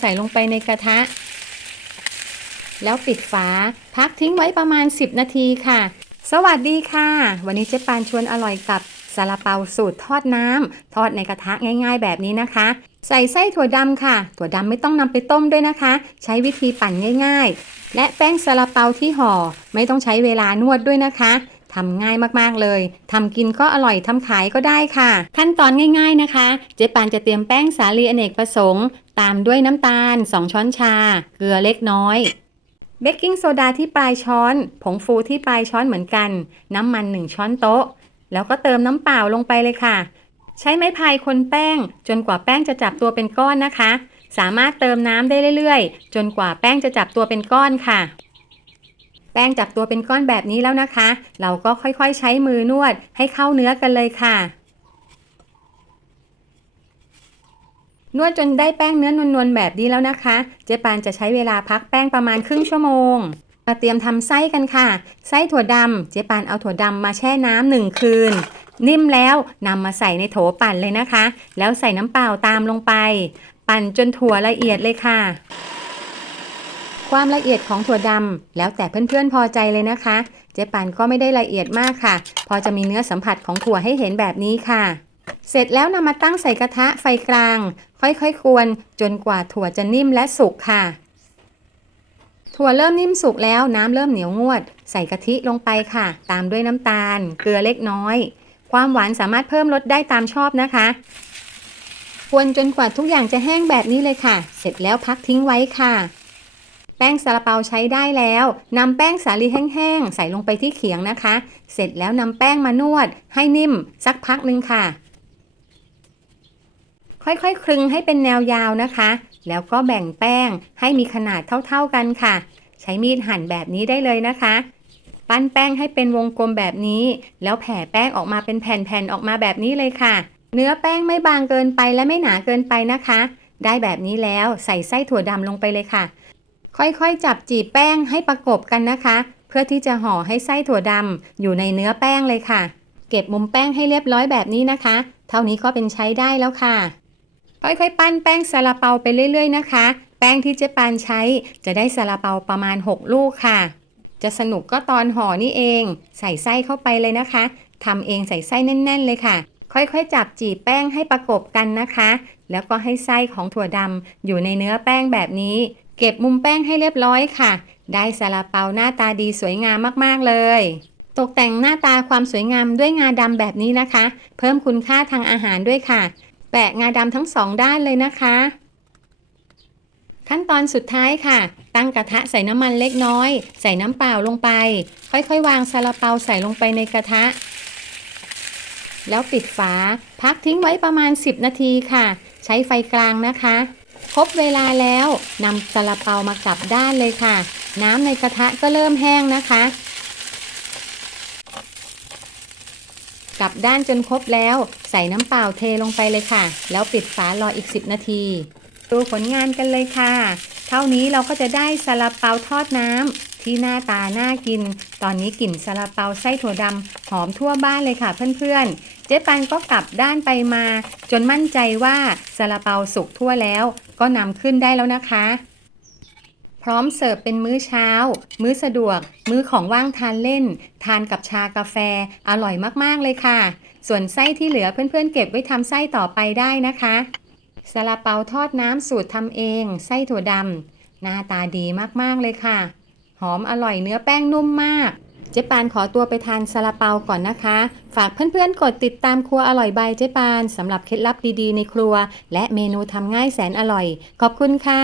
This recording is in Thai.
ใส่ลงไปในกระทะ แล้วปิดฝาพักทิ้งไว้ประมาณ 10 นาทีค่ะ สวัสดีค่ะ วันนี้เจ๊ปานชวนอร่อยกับซาลาเปาสูตรทอดน้ำทอดในกระทะง่าย ๆ แบบนี้นะคะ ใส่ไส้ถั่วดำค่ะ ถั่วดำไม่ต้องนำไปต้มด้วยนะคะ ใช้วิธีปั่นง่าย ๆ และแป้งซาลาเปาที่ห่อไม่ต้องใช้เวลานวดด้วยนะคะ ทำง่ายมากๆเลยทำกินก็อร่อยทำขายก็ได้ค่ะ ขั้นตอนง่ายๆนะคะ เจ๊ปานจะเตรียมแป้งสาลีอเนกประสงค์ ตามด้วยน้ำตาล 2 ช้อนชา เกลือเล็กน้อยเบกกิ้งโซดาที่ปลายช้อน ผงฟูที่ปลายช้อนเหมือนกัน น้ำมัน 1 ช้อนโต๊ะ แล้วก็เติมน้ำเปล่าลงไปเลยค่ะ ใช้ไม้พายคนแป้ง จนกว่าแป้งจะจับตัวเป็นก้อนนะคะ สามารถเติมน้ำได้เรื่อยๆ จนกว่าแป้งจะจับตัวเป็นก้อนค่ะ แป้งจับตัวเป็นก้อนแบบนี้แล้วนะคะ เราก็ค่อยๆใช้มือนวดให้เข้าเนื้อกันเลยค่ะ นวดจนได้แป้งเนื้อนวลๆแบบนี้แล้วนะคะ เจ๊ปานจะใช้เวลาพักแป้งประมาณครึ่งชั่วโมงมาเตรียมทำไส้กันค่ะ ไส้ถั่วดำเจ๊ปานเอาถั่วดำมาแช่น้ำหนึ่งคืน นิ่มแล้วนำมาใส่ในโถปั่นเลยนะคะ แล้วใส่น้ำเปล่าตามลงไป ปั่นจนถั่วละเอียดเลยค่ะ ความละเอียดของถั่วดำแล้วแต่เพื่อนๆพอใจเลยนะคะ เจ๊ปันก็ไม่ได้ละเอียดมากค่ะ พอจะมีเนื้อสัมผัสของถั่วให้เห็นแบบนี้ค่ะ เสร็จแล้วนำมาตั้งใส่กระทะไฟกลาง ค่อยๆกวนจนกว่าถั่วจะนิ่มและสุกค่ะ ถั่วเริ่มนิ่มสุกแล้วน้ำเริ่มเหนียวงวด ใส่กะทิลงไปค่ะ ตามด้วยน้ำตาล เกลือเล็กน้อย ความหวานสามารถเพิ่มลดได้ตามชอบนะคะกวนจนกว่าทุกอย่างจะแห้งแบบนี้เลยค่ะ เสร็จแล้วพักทิ้งไว้ค่ะ แป้งซาลาเปาใช้ได้แล้วนำแป้งสาลีแห้งๆ ใส่ลงไปที่เขียงนะคะ เสร็จแล้วนำแป้งมานวด ให้นิ่มสักพักหนึ่งค่ะ ค่อยๆคลึงให้เป็นแนวยาวนะคะ แล้วก็แบ่งแป้งให้มีขนาดเท่าๆกันค่ะ ใช้มีดหั่นแบบนี้ได้เลยนะคะ ปั้นแป้งให้เป็นวงกลมแบบนี้ แล้วแผ่แป้งออกมาเป็นแผ่นๆออกมาแบบนี้เลยค่ะ เนื้อแป้งไม่บางเกินไปและไม่หนาเกินไปนะคะ ได้แบบนี้แล้วใส่ไส้ถั่วดำลงไปเลยค่ะ ค่อยๆ จับจีบแป้งให้ประกบกันนะคะ เพื่อที่จะห่อให้ไส้ถั่วดำอยู่ในเนื้อแป้งเลยค่ะ เก็บมุมแป้งให้เรียบร้อยแบบนี้นะคะ เท่านี้ก็เป็นใช้ได้แล้วค่ะ ค่อยๆ ปั้นแป้งซาลาเปาไปเรื่อย ๆ นะคะ แป้งที่เจ๊ปานใช้จะได้ซาลาเปาประมาณ 6 ลูกค่ะ จะสนุกก็ตอนห่อนี่เอง ใส่ไส้เข้าไปเลยนะคะทำเองใส่ไส้แน่น ๆ เลยค่ะ ค่อยๆ จับจีบแป้งให้ประกบกันนะคะ แล้วก็ให้ไส้ของถั่วดำอยู่ในเนื้อแป้งแบบนี้ เก็บมุมแป้งให้เรียบร้อยค่ะ ได้ซาลาเปาหน้าตาดีสวยงามมากๆเลย ตกแต่งหน้าตาความสวยงามด้วยงาดำแบบนี้นะคะ เพิ่มคุณค่าทางอาหารด้วยค่ะ แปะงาดำทั้งสองด้านเลยนะคะ ขั้นตอนสุดท้ายค่ะ ตั้งกระทะใส่น้ำมันเล็กน้อย ใส่น้ำเปล่าลงไป ค่อยๆ วางซาลาเปาใส่ลงไปในกระทะ แล้วปิดฝา พักทิ้งไว้ประมาณ 10 นาทีค่ะ ใช้ไฟกลางนะคะ ครบเวลาแล้วนำซาลาเปามากลับด้านเลยค่ะ น้ำในกระทะก็เริ่มแห้งนะคะ กลับด้านจนครบแล้วใส่น้ำเปล่าเทลงไปเลยค่ะ แล้วปิดฝารออีก 10 นาที ดูผลงานกันเลยค่ะ เท่านี้เราก็จะได้ซาลาเปาทอดน้ำ ที่หน้าตาน่ากิน ตอนนี้กลิ่นซาลาเปาไส้ถั่วดำหอมทั่วบ้านเลยค่ะเพื่อนๆ เจ๊ปันก็กลับด้านไปมา จนมั่นใจว่าซาลาเปาสุกทั่วแล้ว ก็นำขึ้นได้แล้วนะคะ พร้อมเสิร์ฟเป็นมื้อเช้า มื้อสะดวก มื้อของว่างทานเล่น ทานกับชากาแฟ อร่อยมากๆเลยค่ะ ส่วนไส้ที่เหลือเพื่อนๆ เก็บไว้ทำไส้ต่อไปได้นะคะซาลาเปาทอดน้ำสูตรทำเอง ไส้ถั่วดำหน้าตาดีมากๆเลยค่ะ หอมอร่อยเนื้อแป้งนุ่มมาก เจ๊ปานขอตัวไปทานซาลาเปาก่อนนะคะ ฝากเพื่อนๆ กดติดตามครัวอร่อยใบเจ๊ปานสำหรับเคล็ดลับดีๆในครัว และเมนูทำง่ายแสนอร่อย ขอบคุณค่ะ